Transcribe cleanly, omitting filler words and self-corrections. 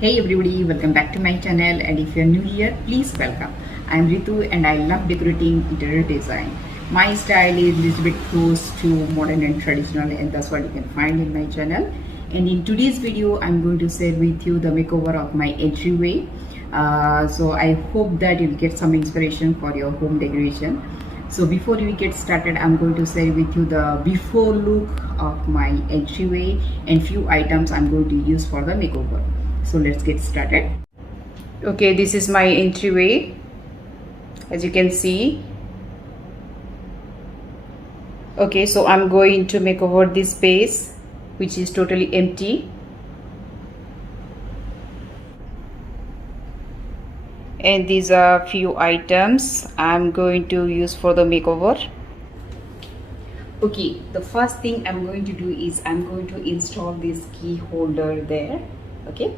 Hey everybody, welcome back to my channel, and if you're new here, please welcome. I'm Ritu and I love decorating interior design. My style is a little bit close to modern and traditional, and that's what you can find in my channel. And in today's video, I'm going to share with you the makeover of my entryway. So I hope that you'll get some inspiration for your home decoration. So before we get started, I'm going to share with you the before look of my entryway and few items I'm going to use for the makeover. So let's get started. Okay, this is my entryway, as you can see. Okay, so I'm going to make over this space which is totally empty. And these are few items I'm going to use for the makeover. Okay, the first thing I'm going to do is I'm going to install this key holder there. Okay.